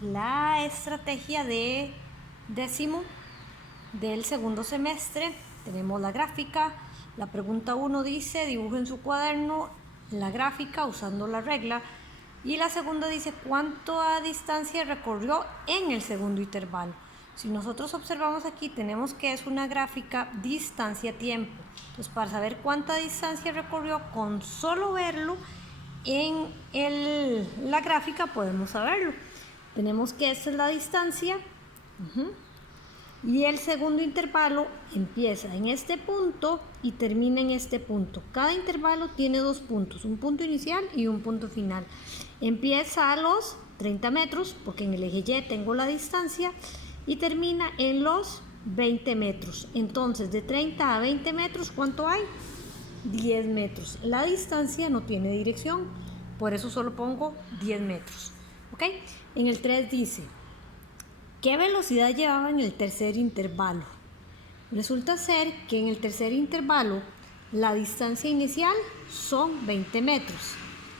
la estrategia de décimo del segundo semestre. Tenemos la gráfica. La pregunta 1 dice, dibuje en su cuaderno la gráfica usando la regla. Y la segunda dice, ¿cuánta distancia recorrió en el segundo intervalo? Si nosotros observamos aquí, tenemos que es una gráfica distancia-tiempo. Entonces, para saber cuánta distancia recorrió, con solo verlo en la gráfica podemos saberlo. Tenemos que esta es la distancia. Y el segundo intervalo empieza en este punto y termina en este punto. Cada intervalo tiene dos puntos, un punto inicial y un punto final. Empieza a los 30 metros, porque en el eje Y tengo la distancia, y termina en los 20 metros. Entonces, de 30 a 20 metros, ¿cuánto hay? 10 metros. La distancia no tiene dirección, por eso solo pongo 10 metros. ¿Ok? En el 3 dice, ¿qué velocidad llevaba en el tercer intervalo? Resulta ser que en el tercer intervalo la distancia inicial son 20 metros.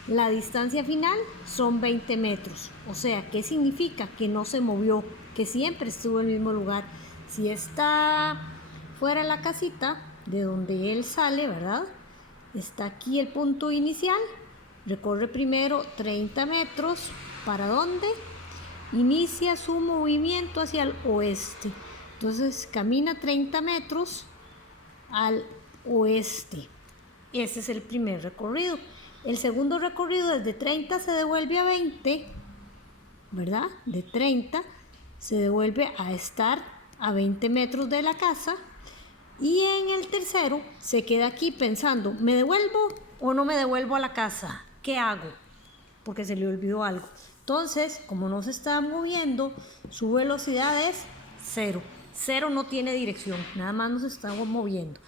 La distancia final son 20 metros. O sea, ¿qué significa? Que no se movió, que siempre estuvo en el mismo lugar. Si está fuera de la casita, de donde él sale, ¿verdad? Está aquí el punto inicial. Recorre primero 30 metros. ¿Para dónde? Inicia su movimiento hacia el oeste. Entonces camina 30 metros al oeste. Ese es el primer recorrido. El segundo recorrido desde 30 se devuelve a 20, ¿verdad? De 30 se devuelve a estar a 20 metros de la casa. Y en el tercero se queda aquí pensando, ¿me devuelvo o no me devuelvo a la casa? ¿Qué hago? Porque se le olvidó algo. Entonces, como no se está moviendo, su velocidad es 0. 0 no tiene dirección, nada más nos estamos moviendo.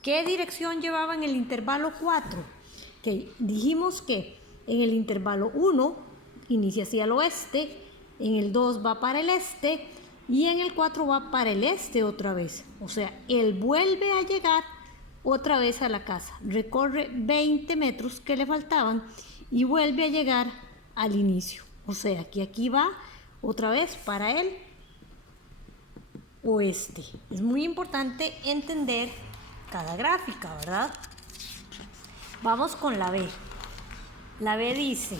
¿Qué dirección llevaba en el intervalo 4? Okay, dijimos que en el intervalo 1 inicia hacia el oeste, en el 2 va para el este y en el 4 va para el este otra vez. O sea, él vuelve a llegar otra vez a la casa, recorre 20 metros que le faltaban y vuelve a llegar al inicio. O sea, que aquí va otra vez para el oeste. Es muy importante entender cada gráfica, ¿verdad? Vamos con la B. La B dice,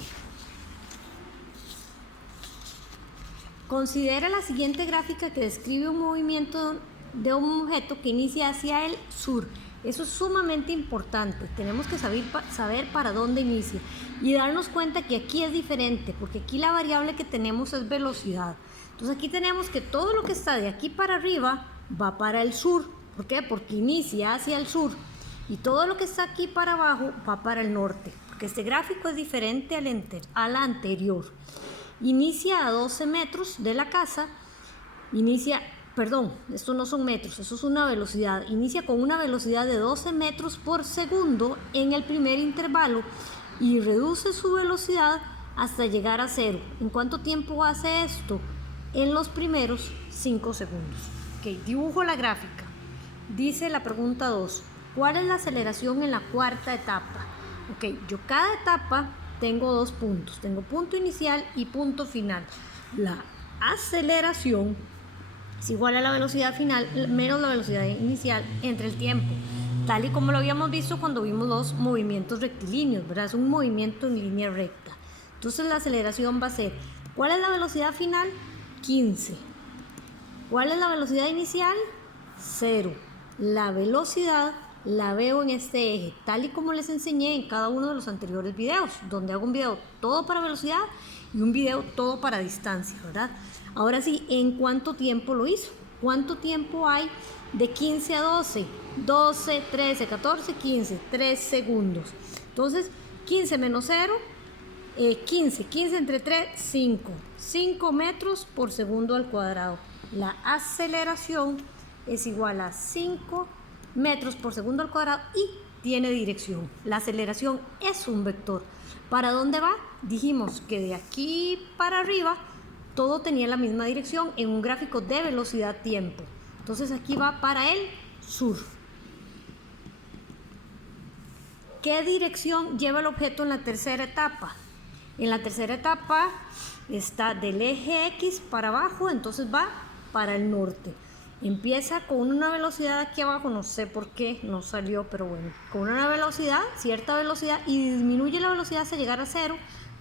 considera la siguiente gráfica que describe un movimiento de un objeto que inicia hacia el sur. Eso es sumamente importante. Tenemos que saber para dónde inicia y darnos cuenta que aquí es diferente, porque aquí la variable que tenemos es velocidad. Entonces aquí tenemos que todo lo que está de aquí para arriba va para el sur. ¿Por qué? Porque inicia hacia el sur. Y todo lo que está aquí para abajo va para el norte, porque este gráfico es diferente al anterior. Inicia a 12 metros de la casa, estos no son metros, eso es una velocidad. Inicia con una velocidad de 12 metros por segundo en el primer intervalo y reduce su velocidad hasta llegar a 0. ¿En cuánto tiempo hace esto? En los primeros 5 segundos. Ok, dibujo la gráfica. Dice la pregunta 2. ¿Cuál es la aceleración en la cuarta etapa? Ok, yo cada etapa tengo dos puntos. Tengo punto inicial y punto final. La aceleración es igual a la velocidad final menos la velocidad inicial entre el tiempo. Tal y como lo habíamos visto cuando vimos los movimientos rectilíneos, ¿verdad? Es un movimiento en línea recta. Entonces la aceleración va a ser, ¿cuál es la velocidad final? 15. ¿Cuál es la velocidad inicial? 0. La velocidad la veo en este eje, tal y como les enseñé en cada uno de los anteriores videos, donde hago un video todo para velocidad y un video todo para distancia, ¿verdad? Ahora sí, ¿en cuánto tiempo lo hizo? ¿Cuánto tiempo hay de 15 a 12? 12, 13, 14, 15, 3 segundos. Entonces, 15 menos 0, 15 entre 3, 5. 5 metros por segundo al cuadrado. La aceleración es igual a 5 metros por segundo al cuadrado y tiene dirección. La aceleración es un vector. ¿Para dónde va? Dijimos que de aquí para arriba todo tenía la misma dirección en un gráfico de velocidad-tiempo. Entonces aquí va para el sur. ¿Qué dirección lleva el objeto en la tercera etapa? En la tercera etapa está del eje X para abajo, entonces va para el norte. Empieza con una velocidad aquí abajo, no sé por qué no salió, pero bueno, con una velocidad, cierta velocidad, y disminuye la velocidad hasta llegar a 0,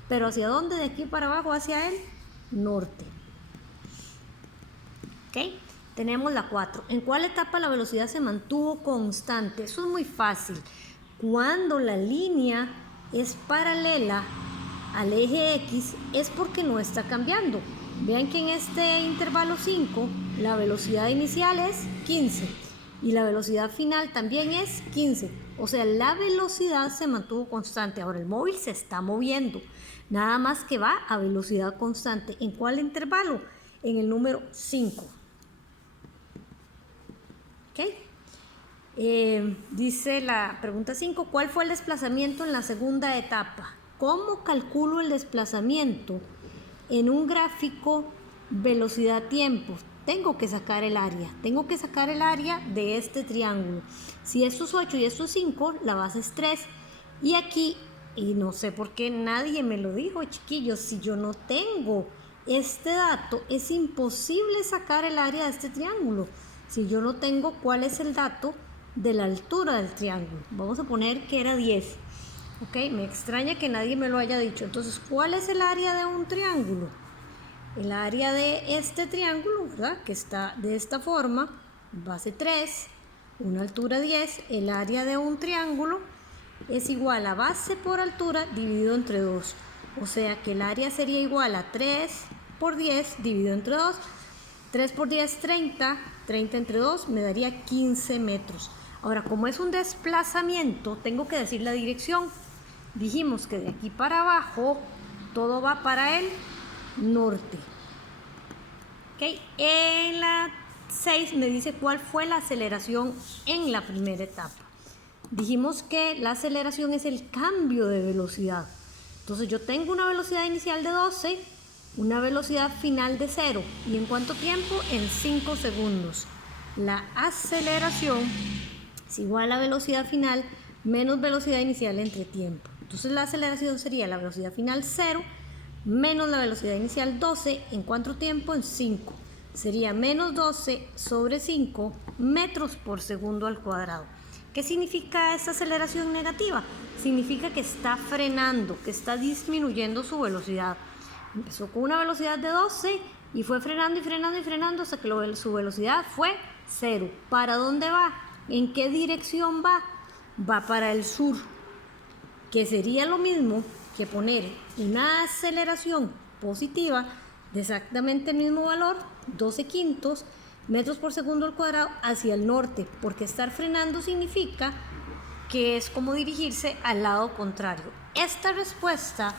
pero ¿hacia dónde? De aquí para abajo, hacia el norte. ¿Ok? Tenemos la 4. ¿En cuál etapa la velocidad se mantuvo constante? Eso es muy fácil. Cuando la línea es paralela al eje X es porque no está cambiando. Vean que en este intervalo 5 la velocidad inicial es 15 y la velocidad final también es 15. O sea, la velocidad se mantuvo constante. Ahora el móvil se está moviendo, nada más que va a velocidad constante. ¿En cuál intervalo? En el número 5. ¿Ok? Dice la pregunta 5, ¿cuál fue el desplazamiento en la segunda etapa? ¿Cómo calculo el desplazamiento en un gráfico velocidad-tiempo? Tengo que sacar el área. Tengo que sacar el área de este triángulo. Si esto es 8 y esto es 5, la base es 3. Y aquí, y no sé por qué nadie me lo dijo, chiquillos, si yo no tengo este dato, es imposible sacar el área de este triángulo. Si yo no tengo cuál es el dato de la altura del triángulo. Vamos a poner que era 10. Ok, me extraña que nadie me lo haya dicho. Entonces, ¿cuál es el área de un triángulo? El área de este triángulo, ¿verdad? Que está de esta forma, base 3, una altura 10. El área de un triángulo es igual a base por altura dividido entre 2. O sea que el área sería igual a 3 por 10 dividido entre 2. 3 por 10, 30. 30 entre 2 me daría 15 metros. Ahora, como es un desplazamiento, tengo que decir la dirección. Dijimos que de aquí para abajo todo va para el norte. ¿Okay? En la 6 me dice cuál fue la aceleración en la primera etapa. Dijimos que la aceleración es el cambio de velocidad. Entonces yo tengo una velocidad inicial de 12, una velocidad final de 0. ¿Y en cuánto tiempo? En 5 segundos. La aceleración es igual a velocidad final menos velocidad inicial entre tiempo. Entonces la aceleración sería la velocidad final 0 menos la velocidad inicial 12. ¿En cuánto tiempo? En 5. Sería menos 12 sobre 5 metros por segundo al cuadrado. ¿Qué significa esta aceleración negativa? Significa que está frenando, que está disminuyendo su velocidad. Empezó con una velocidad de 12 y fue frenando y frenando y frenando hasta que su velocidad fue 0. ¿Para dónde va? ¿En qué dirección va? Va para el sur, que sería lo mismo que poner una aceleración positiva de exactamente el mismo valor, 12 quintos metros por segundo al cuadrado, hacia el norte, porque estar frenando significa que es como dirigirse al lado contrario. Esta respuesta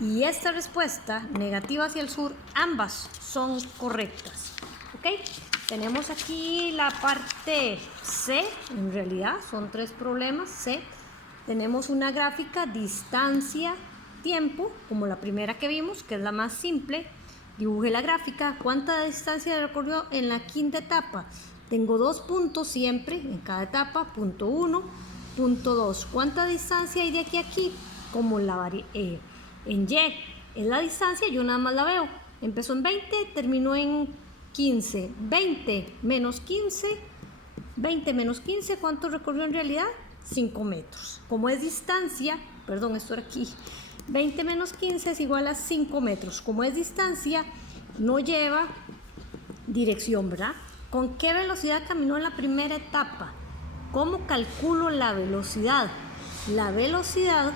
y esta respuesta negativa hacia el sur, ambas son correctas. ¿Ok? Tenemos aquí la parte C, en realidad son 3 problemas. C, tenemos una gráfica distancia, tiempo, como la primera que vimos, que es la más simple. Dibuje la gráfica. ¿Cuánta distancia recorrió en la quinta etapa? Tengo 2 puntos siempre en cada etapa, punto 1, punto 2. ¿Cuánta distancia hay de aquí a aquí? Como en Y es la distancia, yo nada más la veo. Empezó en 20, terminó en 15. 20 menos 15, 20 menos 15, ¿cuánto recorrió en realidad? 5 metros. Como es distancia, perdón, esto era aquí, 20 menos 15 es igual a 5 metros. Como es distancia, no lleva dirección, ¿verdad? ¿Con qué velocidad caminó en la primera etapa? ¿Cómo calculo la velocidad? La velocidad,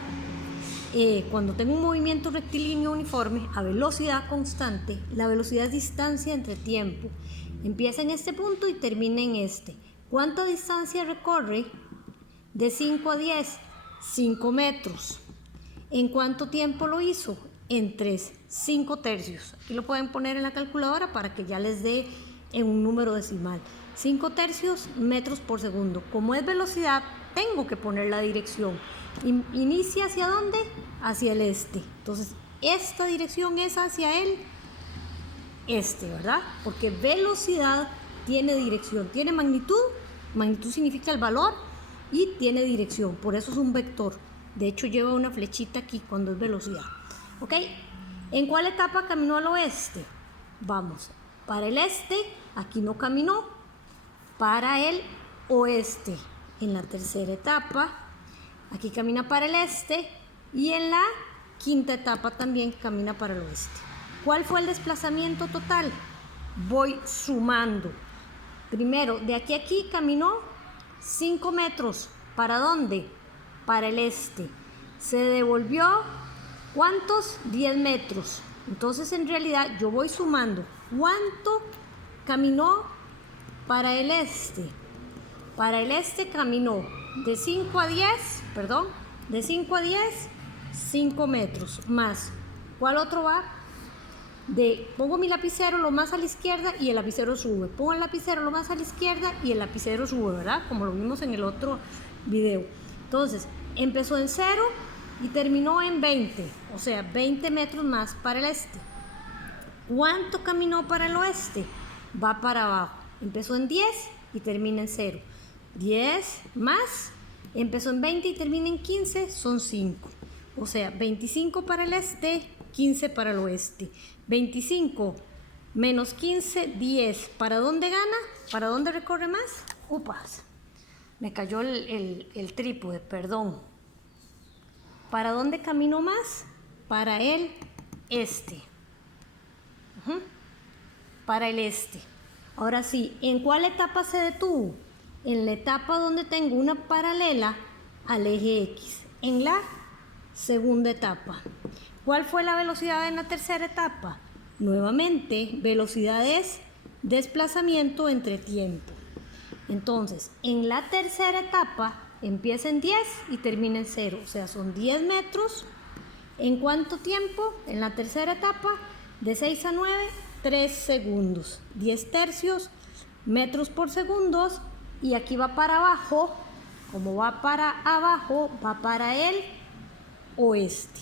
cuando tengo un movimiento rectilíneo uniforme a velocidad constante, la velocidad es distancia entre tiempo. Empieza en este punto y termina en este. ¿Cuánta distancia recorre de 5 a 10? 5 metros. ¿En cuánto tiempo lo hizo? En 3, 5 tercios. Aquí lo pueden poner en la calculadora para que ya les dé en un número decimal. 5 tercios metros por segundo. Como es velocidad, tengo que poner la dirección. ¿Inicia hacia dónde? Hacia el este. Entonces, esta dirección es hacia el este, ¿verdad? Porque velocidad tiene dirección. Tiene magnitud. Magnitud significa el valor y tiene dirección. Por eso es un vector. De hecho, lleva una flechita aquí cuando es velocidad. ¿Ok? ¿En cuál etapa caminó al oeste? Vamos, para el este, aquí no caminó, para el oeste, en la tercera etapa, aquí camina para el este y en la quinta etapa también camina para el oeste. ¿Cuál fue el desplazamiento total? Voy sumando. Primero, de aquí a aquí caminó 5 metros. ¿Para dónde? Para el este. Se devolvió, ¿cuántos? 10 metros. Entonces, en realidad, yo voy sumando. ¿Cuánto caminó para el este? Para el este caminó de 5 a 10, de 5 a 10, 5 metros. Más, ¿cuál otro va? Pongo mi lapicero lo más a la izquierda y el lapicero sube. Pongo el lapicero lo más a la izquierda y el lapicero sube, ¿verdad? Como lo vimos en el otro video. Entonces, empezó en 0 y terminó en 20, o sea, 20 metros más para el este. ¿Cuánto caminó para el oeste? Va para abajo. Empezó en 10 y termina en 0. 10 más, empezó en 20 y termina en 15, son 5. O sea, 25 para el este, 15 para el oeste. 25 menos 15, 10. ¿Para dónde gana? ¿Para dónde recorre más? Upas, me cayó el trípode, perdón. ¿Para dónde caminó más? Para el este. Para el este. Ahora sí, ¿en cuál etapa se detuvo? En la etapa donde tengo una paralela al eje X. En la segunda etapa. ¿Cuál fue la velocidad en la tercera etapa? Nuevamente, velocidad es desplazamiento entre tiempo. Entonces, en la tercera etapa empieza en 10 y termina en 0. O sea, son 10 metros. ¿En cuánto tiempo? En la tercera etapa, de 6 a 9, 3 segundos. 10 tercios, metros por segundos. Y aquí va para abajo. Como va para abajo, va para el oeste.